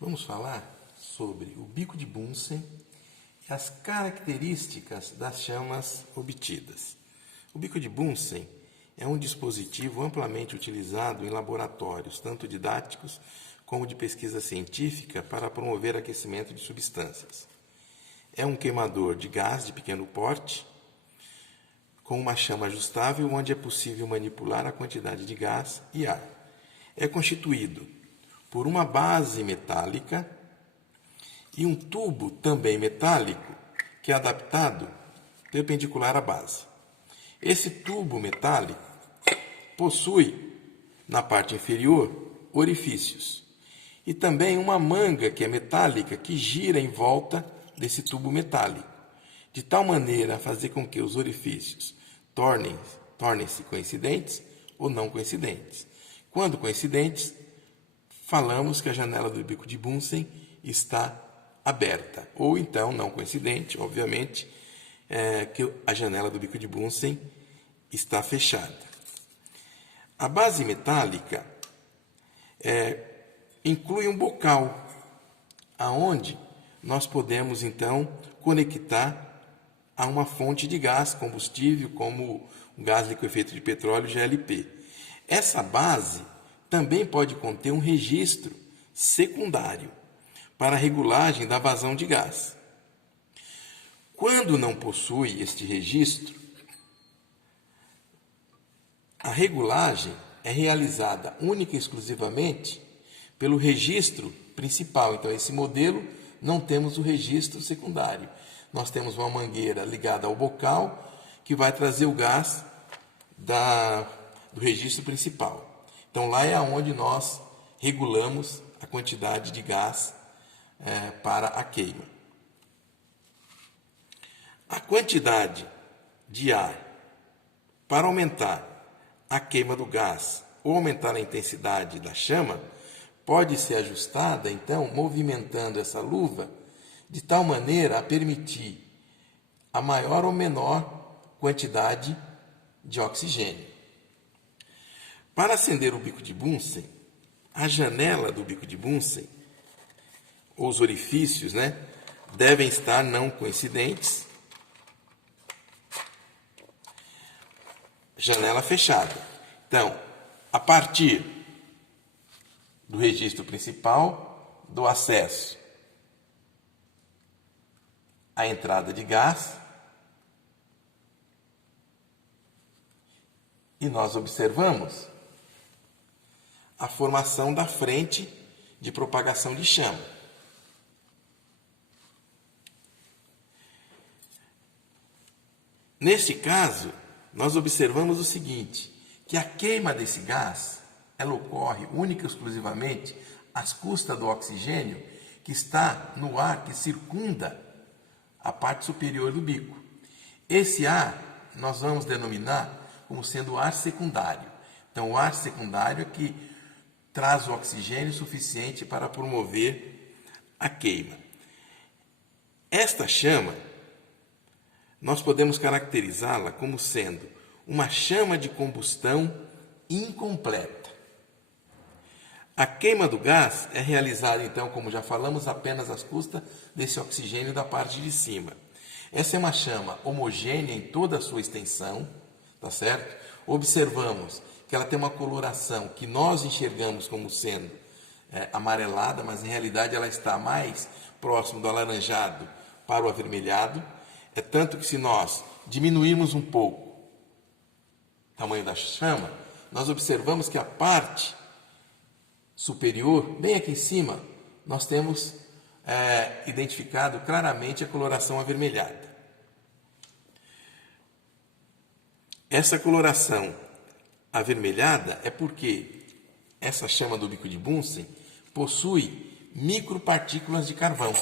Vamos falar sobre o bico de Bunsen e as características das chamas obtidas. O bico de Bunsen é um dispositivo amplamente utilizado em laboratórios, tanto didáticos como de pesquisa científica, para promover aquecimento de substâncias. É um queimador de gás de pequeno porte, com uma chama ajustável onde é possível manipular a quantidade de gás e ar. É constituído por uma base metálica e um tubo também metálico que é adaptado perpendicular à base. Esse tubo metálico possui, na parte inferior, orifícios e também uma manga que é metálica que gira em volta desse tubo metálico, de tal maneira a fazer com que os orifícios tornem-se coincidentes ou não coincidentes. Quando coincidentes, falamos que a janela do bico de Bunsen está aberta, ou então, não coincidente, obviamente, que a janela do bico de Bunsen está fechada. A base metálica inclui um bocal, aonde nós podemos, então, conectar a uma fonte de gás combustível, como o gás liquefeito de petróleo, GLP. Essa base também pode conter um registro secundário para a regulagem da vazão de gás. Quando não possui este registro, a regulagem é realizada única e exclusivamente pelo registro principal. Então, esse modelo não temos o registro secundário. Nós temos uma mangueira ligada ao bocal que vai trazer o gás do registro principal. Então, lá é onde nós regulamos a quantidade de gás para a queima. A quantidade de ar para aumentar a queima do gás ou aumentar a intensidade da chama pode ser ajustada, então, movimentando essa luva de tal maneira a permitir a maior ou menor quantidade de oxigênio. Para acender o bico de Bunsen, a janela do bico de Bunsen, ou os orifícios, devem estar não coincidentes. Janela fechada. Então, a partir do registro principal, do acesso à entrada de gás, e nós observamos a formação da frente de propagação de chama. Neste caso, nós observamos o seguinte, que a queima desse gás, ela ocorre única e exclusivamente às custas do oxigênio que está no ar que circunda a parte superior do bico. Esse ar nós vamos denominar como sendo o ar secundário. Então, o ar secundário é que traz o oxigênio suficiente para promover a queima. Esta chama, nós podemos caracterizá-la como sendo uma chama de combustão incompleta. A queima do gás é realizada, então, como já falamos, apenas às custas desse oxigênio da parte de cima. Essa é uma chama homogênea em toda a sua extensão, tá certo? Observamos que ela tem uma coloração que nós enxergamos como sendo amarelada, mas em realidade ela está mais próximo do alaranjado para o avermelhado. É tanto que se nós diminuirmos um pouco o tamanho da chama, nós observamos que a parte superior, bem aqui em cima, nós temos identificado claramente a coloração avermelhada. Essa coloração avermelhada é porque essa chama do bico de Bunsen possui micropartículas de carvão.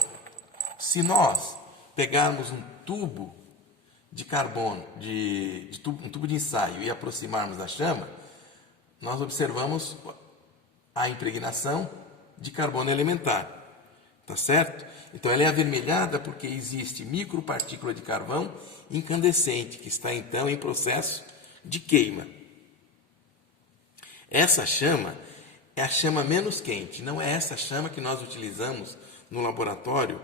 Se nós pegarmos um tubo de carbono, um tubo de ensaio e aproximarmos da chama, nós observamos a impregnação de carbono elementar. Tá certo? Então, ela é avermelhada porque existe micropartícula de carvão incandescente, que está, então, em processo de queima. Essa chama, é a chama menos quente, não é essa chama que nós utilizamos no laboratório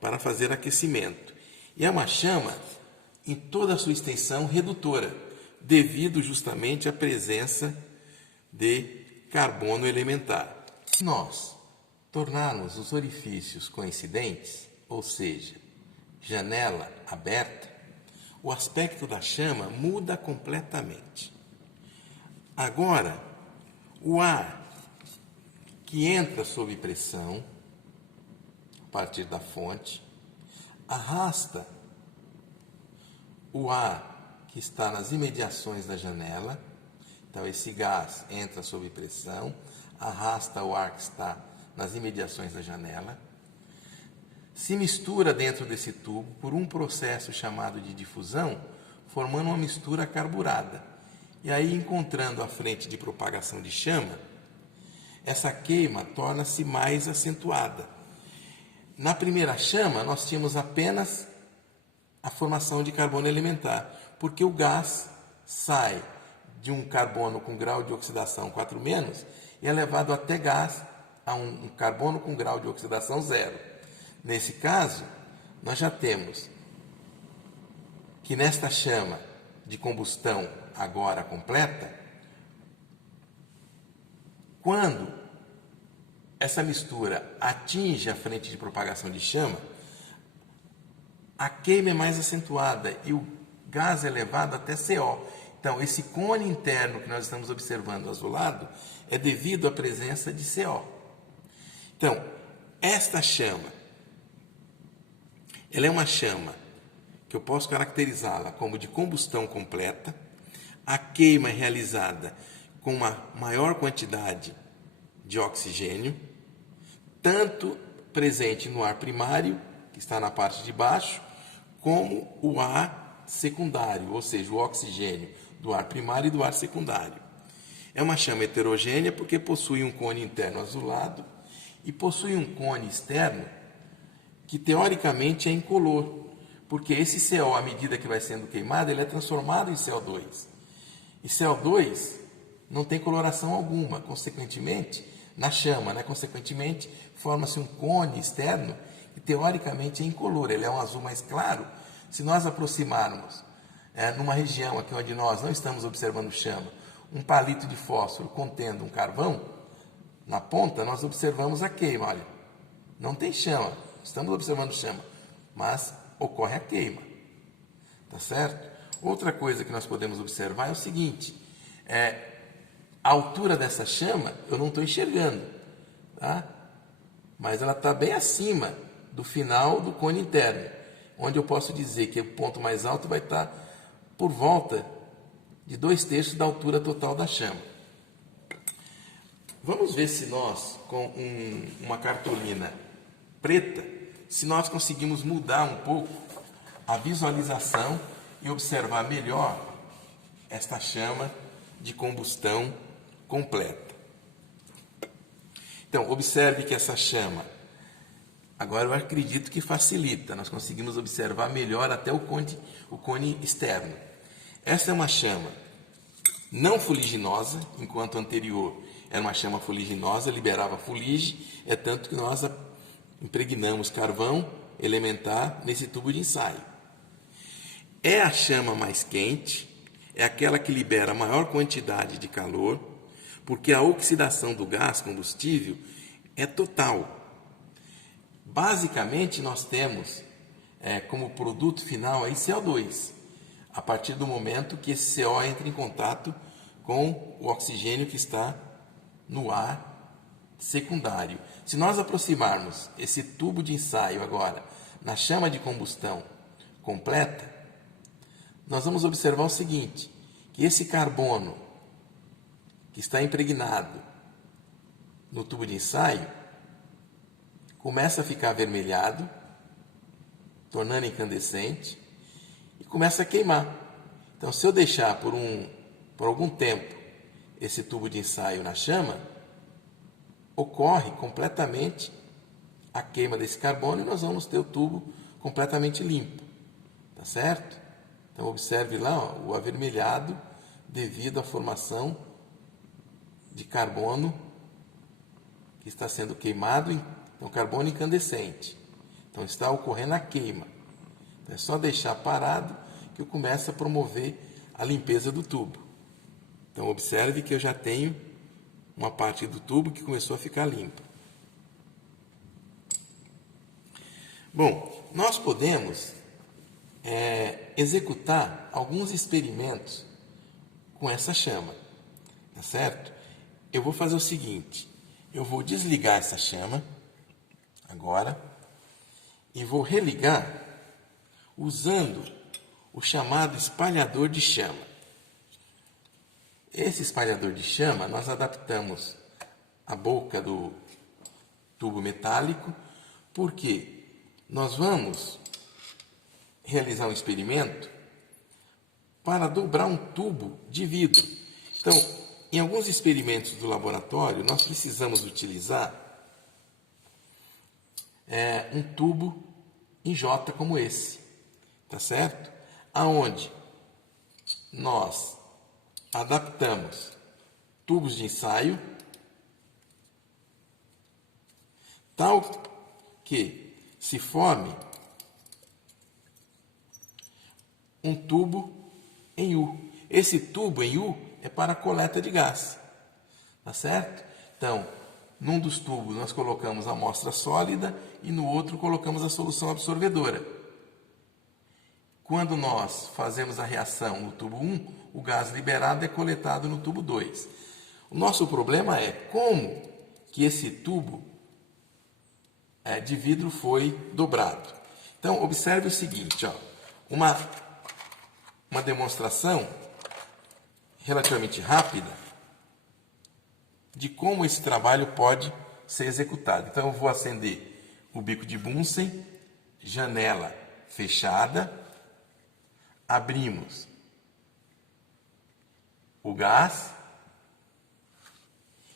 para fazer aquecimento. E é uma chama em toda a sua extensão redutora, devido justamente à presença de carbono elementar. Se nós tornarmos os orifícios coincidentes, ou seja, janela aberta, o aspecto da chama muda completamente. Agora, o ar que entra sob pressão, a partir da fonte, arrasta o ar que está nas imediações da janela. Então, esse gás entra sob pressão, arrasta o ar que está nas imediações da janela, se mistura dentro desse tubo por um processo chamado de difusão, formando uma mistura carburada. E aí, encontrando a frente de propagação de chama, essa queima torna-se mais acentuada. Na primeira chama, nós tínhamos apenas a formação de carbono elementar, porque o gás sai de um carbono com grau de oxidação 4- e é levado até gás a um carbono com grau de oxidação 0. Nesse caso, nós já temos que nesta chama de combustão agora completa, quando essa mistura atinge a frente de propagação de chama, a queima é mais acentuada e o gás é levado até CO. Então, esse cone interno que nós estamos observando azulado é devido à presença de CO. Então, esta chama, ela é uma chama que eu posso caracterizá-la como de combustão completa. A queima é realizada com uma maior quantidade de oxigênio, tanto presente no ar primário, que está na parte de baixo, como o ar secundário, ou seja, o oxigênio do ar primário e do ar secundário. É uma chama heterogênea porque possui um cone interno azulado e possui um cone externo que teoricamente é incolor, porque esse CO, à medida que vai sendo queimado, ele é transformado em CO2. E CO2 não tem coloração alguma, consequentemente, na chama, consequentemente, forma-se um cone externo que teoricamente é incolor, ele é um azul mais claro. Se nós aproximarmos, numa região aqui onde nós não estamos observando chama, um palito de fósforo contendo um carvão, na ponta nós observamos a queima, olha, não tem chama, estamos observando chama, mas ocorre a queima, tá certo? Outra coisa que nós podemos observar é o seguinte, a altura dessa chama eu não estou enxergando, tá? Mas ela está bem acima do final do cone interno, onde eu posso dizer que o ponto mais alto vai estar por volta de 2/3 da altura total da chama. Vamos ver se nós, com uma cartolina preta, se nós conseguimos mudar um pouco a visualização e observar melhor esta chama de combustão completa. Então, observe que essa chama, agora eu acredito que facilita, nós conseguimos observar melhor até o cone externo. Essa é uma chama não fuliginosa, enquanto a anterior era uma chama fuliginosa, liberava fuligem, é tanto que nós impregnamos carvão elementar nesse tubo de ensaio. É a chama mais quente, é aquela que libera maior quantidade de calor, porque a oxidação do gás combustível é total. Basicamente, nós temos como produto final aí CO2, a partir do momento que esse CO entra em contato com o oxigênio que está no ar secundário. Se nós aproximarmos esse tubo de ensaio agora na chama de combustão completa, nós vamos observar o seguinte, que esse carbono que está impregnado no tubo de ensaio começa a ficar avermelhado, tornando incandescente, e começa a queimar. Então, se eu deixar por algum tempo esse tubo de ensaio na chama, ocorre completamente a queima desse carbono e nós vamos ter o tubo completamente limpo, tá certo? Então, observe lá o avermelhado devido à formação de carbono que está sendo queimado, então carbono incandescente. Então está ocorrendo a queima. Então, é só deixar parado que eu começo a promover a limpeza do tubo. Então observe que eu já tenho uma parte do tubo que começou a ficar limpa. Bom, nós podemos executar alguns experimentos com essa chama, tá certo? Eu vou fazer o seguinte, eu vou desligar essa chama agora e vou religar usando o chamado espalhador de chama. Esse espalhador de chama nós adaptamos a boca do tubo metálico, porque nós vamos realizar um experimento para dobrar um tubo de vidro. Então, em alguns experimentos do laboratório, nós precisamos utilizar um tubo em J como esse, tá certo? Aonde nós adaptamos tubos de ensaio, tal que se forme um tubo em U. Esse tubo em U é para a coleta de gás, tá certo? Então, num dos tubos nós colocamos a amostra sólida e no outro colocamos a solução absorvedora. Quando nós fazemos a reação no tubo 1, o gás liberado é coletado no tubo 2. O nosso problema é como que esse tubo de vidro foi dobrado. Então, observe o seguinte, ó, uma demonstração relativamente rápida de como esse trabalho pode ser executado. Então, eu vou acender o bico de Bunsen, janela fechada, abrimos o gás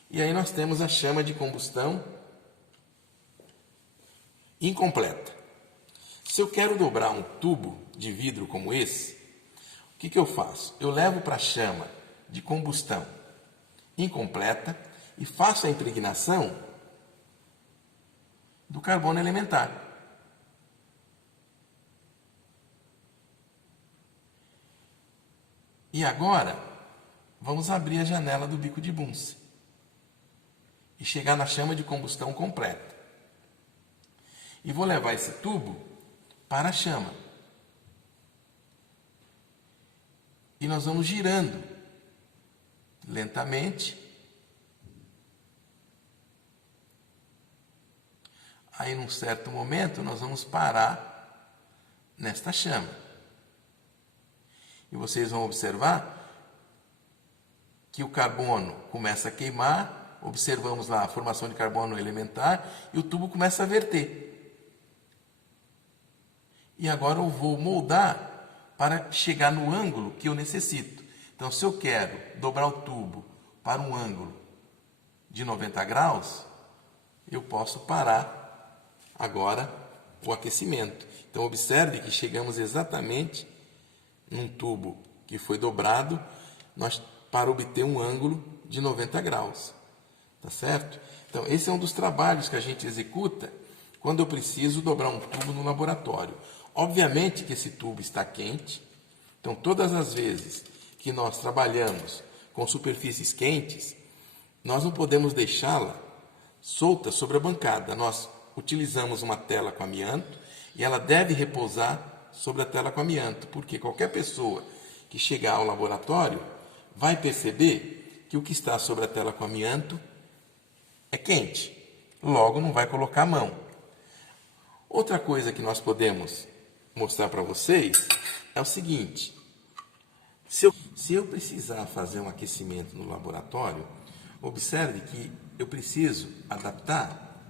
e aí nós temos a chama de combustão incompleta. Se eu quero dobrar um tubo de vidro como esse, o que eu faço? Eu levo para a chama de combustão incompleta e faço a impregnação do carbono elementar. E agora, vamos abrir a janela do bico de Bunsen e chegar na chama de combustão completa. E vou levar esse tubo para a chama. E nós vamos girando lentamente. Aí, num certo momento, nós vamos parar nesta chama. E vocês vão observar que o carbono começa a queimar, observamos lá a formação de carbono elementar e o tubo começa a verter. E agora eu vou moldar para chegar no ângulo que eu necessito. Então, se eu quero dobrar o tubo para um ângulo de 90 graus, eu posso parar agora o aquecimento. Então, observe que chegamos exatamente num tubo que foi dobrado para obter um ângulo de 90 graus. Tá certo? Então, esse é um dos trabalhos que a gente executa quando eu preciso dobrar um tubo no laboratório. Obviamente que esse tubo está quente, então todas as vezes que nós trabalhamos com superfícies quentes, nós não podemos deixá-la solta sobre a bancada. Nós utilizamos uma tela com amianto e ela deve repousar sobre a tela com amianto, porque qualquer pessoa que chegar ao laboratório vai perceber que o que está sobre a tela com amianto é quente, logo não vai colocar a mão. Outra coisa que nós podemos mostrar para vocês é o seguinte: se eu precisar fazer um aquecimento no laboratório, observe que eu preciso adaptar,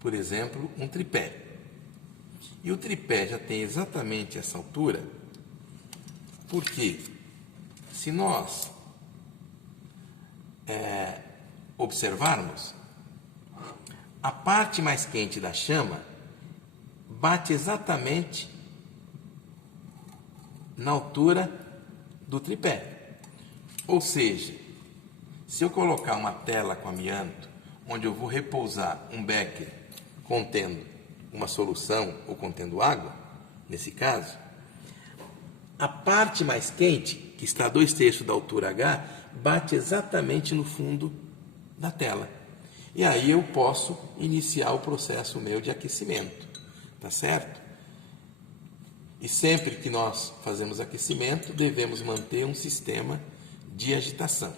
por exemplo, um tripé. E o tripé já tem exatamente essa altura, porque se nós observarmos, a parte mais quente da chama bate exatamente na altura do tripé. Ou seja, se eu colocar uma tela com amianto onde eu vou repousar um becker contendo uma solução ou contendo água, nesse caso, a parte mais quente, que está a 2/3 da altura H, bate exatamente no fundo da tela. E aí eu posso iniciar o processo meu de aquecimento, tá certo? E sempre que nós fazemos aquecimento, devemos manter um sistema de agitação.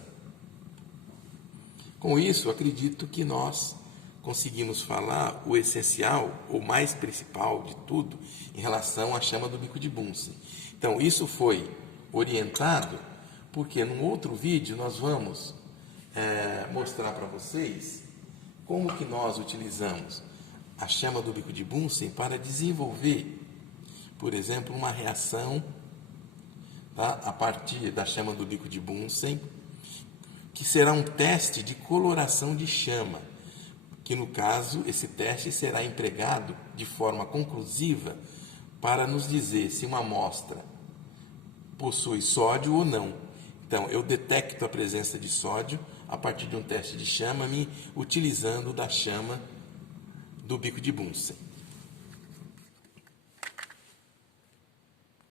Com isso, acredito que nós conseguimos falar o essencial, ou mais principal de tudo, em relação à chama do bico de Bunsen. Então, isso foi orientado porque num outro vídeo nós vamos mostrar para vocês como que nós utilizamos a chama do bico de Bunsen para desenvolver, por exemplo, uma reação, tá, a partir da chama do bico de Bunsen, que será um teste de coloração de chama, que no caso esse teste será empregado de forma conclusiva para nos dizer se uma amostra possui sódio ou não. Então, eu detecto a presença de sódio a partir de um teste de chama, utilizando da chama do bico de Bunsen.